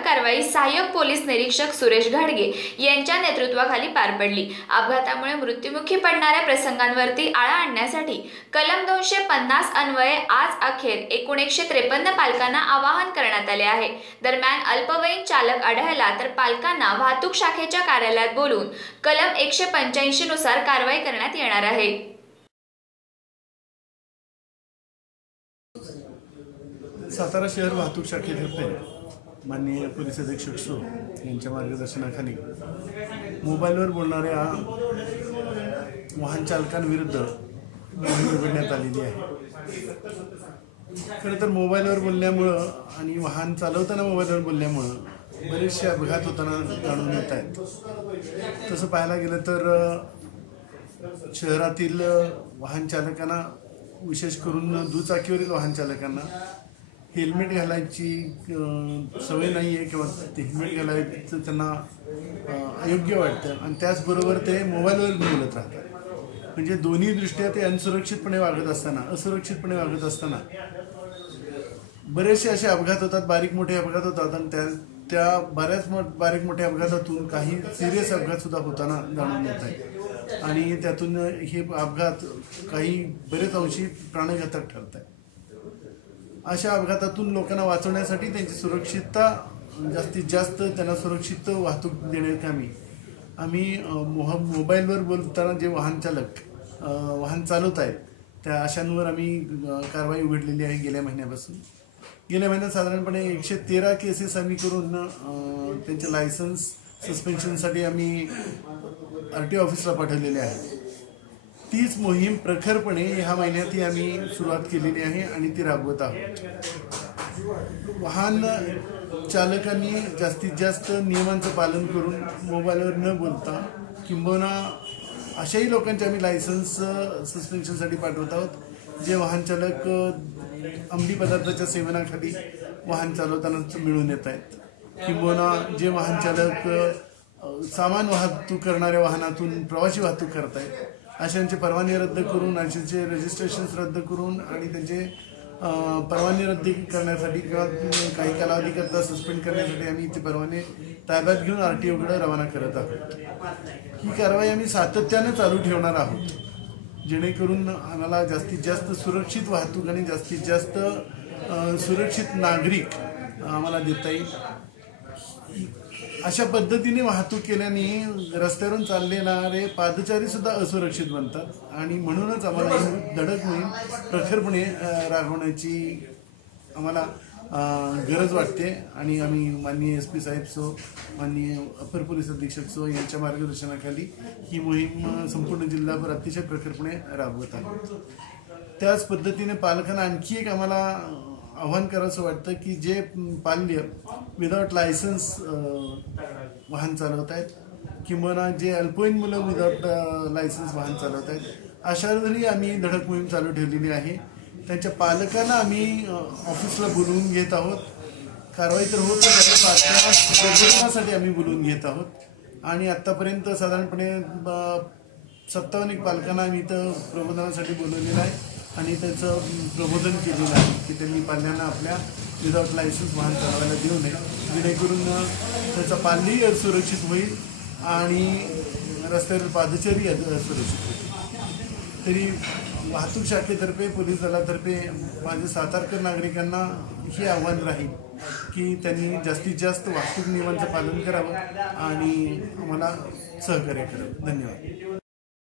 धडक कारवाई सहाय्यक पोलीस निरीक्षक सुरेश घाडगे यांच्या नेतृत्वाखाली पार पडली। अपघातामुळे मृत्युमुखी पडणाऱ्या प्रसंगांवरती आळा आणण्यासाठी कलम 250 अन्वये आज अखेर एकूण 153 पालकांना आवाहन करण्यात आले आहे। दरम्यान अल्पवयीन चालक आढळला तर पालकांना वाहतूक शाखेच्या कार्यालयात बोलून कलम 185 नुसार कारवाई करण्यात येणार आहे। सातारा शहर वाहतूक शाखेतर्फे माननीय पोलीस अधीक्षक सो यांच्या मार्गदर्शनाखाली मोबाईलवर बोलणाऱ्या वाहन चालकांविरुद्ध मोहीम उघडण्यात आलेली आहे। खरं तर मोबाईलवर बोलल्यामुळं आणि वाहन चालवताना मोबाईलवर बोलल्यामुळं बरेचसे अपघात होताना जाणून येत आहेत। तसं पाहायला गेलं तर शहरातील वाहन चालकांना, विशेष करून दुचाकीवरील वाहन चालकांना हेल्मेट घालायची सवय नाही आहे किंवा ते हेल्मेट घालायचं त्यांना अयोग्य वाटतं आणि त्याचबरोबर ते मोबाईलवर बोलत राहतात। म्हणजे दोन्ही दृष्ट्या ते असुरक्षितपणे वागत असताना बरेचसे असे अपघात होतात, बारीक मोठे अपघात होतात आणि त्या बऱ्याच बारीक मोठ्या अपघातातून काही सिरियस अपघातसुद्धा होताना जाणून येत आहेत आणि त्यातून हे अपघात काही बरेच अंशी प्राणघातक ठरत आहेत। अशा अपघातातून लोकांना वाचवण्यासाठी त्यांची सुरक्षितता जास्तीत जास्त त्यांना सुरक्षित वाहतूक देण्याकामी आम्ही मोबाईलवर बोलताना जे वाहन चालवत आहेत त्या अशांवर आम्ही कारवाई उघडलेली आहे। गेल्या महिन्यात साधारणपणे 113 केसेस आम्ही करून त्यांचे लायसन्स सस्पेन्शनसाठी आम्ही RTO ऑफिसला पाठवलेले आहे। तीच मोहीम प्रखरपणे ह्या महिन्यातही आम्ही सुरुवात केलेली आहे आणि ती राबवत आहोत। वाहन चालकांनी जास्तीत जास्त नियमांचं पालन करून मोबाईलवर न बोलता किंबहुना अशाही लोकांचे आम्ही लायसन्स सस्पेन्शनसाठी पाठवत आहोत जे वाहन चालक अंमली पदार्थाच्या सेवनाखाली वाहन चालवताना मिळून येत आहेत, किंबहुना जे वाहन चालक सामान वाहतूक करणाऱ्या वाहनातून प्रवासी वाहतूक करत आहेत अशांचे परवाने रद्द करून, अशांचे रजिस्ट्रेशन्स रद्द करून आणि त्यांचे परवाने रद्द करण्यासाठी किंवा काही कालावधीकरता सस्पेंड करण्यासाठी आम्ही ते परवाने ताब्यात घेऊन RTOकडे रवाना करत आहोत। ही कारवाई आम्ही सातत्याने चालू ठेवणार आहोत जेणेकरून आम्हाला जास्तीत जास्त सुरक्षित वाहतूक आणि जास्तीत जास्त सुरक्षित नागरिक आम्हाला देता येईल। अशा पद्धतीने वाहतूक केल्याने रस्त्यावरून चाललेले पादचारी सुद्धा असुरक्षित बनतात आणि म्हणूनच आम्हाला ही धडक मोहीम प्रखरपणे राबवण्याची आम्हाला गरज वाटते आणि आम्ही माननीय SP साहेब सो, माननीय अपर पोलीस अधीक्षक सो यांच्या मार्गदर्शनाखाली ही मोहीम संपूर्ण जिल्हाभर अतिशय प्रखरपणे राबवत आहोत। त्याच पद्धतीने पालकांना आणखी एक आम्हाला आव्हान करायचं वाटतं की जे पाल्य विदाउट लायसन्स वाहन चालवत आहेत किंवा जे अल्पवयीन मुलं विदाउट लायसन्स वाहन चालवत आहेत अशावरही आम्ही धडक मोहीम चालू ठेवलेली आहे। त्यांच्या पालकांना आम्ही ऑफिसला बोलवून घेत आहोत। कारवाई तर होत प्रबोधनासाठी आम्ही बोलवून घेत आहोत आणि आत्तापर्यंत साधारणपणे 57 पालकांना आम्ही इथं प्रबोधनासाठी बोलवलेलं आहे आणि त्याचं प्रबोधन केलेलं आहे की त्यांनी पाल्यांना आपल्या विदाउट लायसन्स वाहन चालवायला देऊ नये जेणेकरून त्याचा पाल्यही असुरक्षित होईल आणि रस्त्यावर पादचारी असुरक्षित होईल। तरी वाहतूक शाखेतर्फे, पोलीस दलातर्फे माझे सातारकर नागरिकांना हे आव्हान राहील की त्यांनी जास्तीत जास्त वाहतूक नियमांचं पालन करावं आणि आम्हाला सहकार्य करावं। धन्यवाद।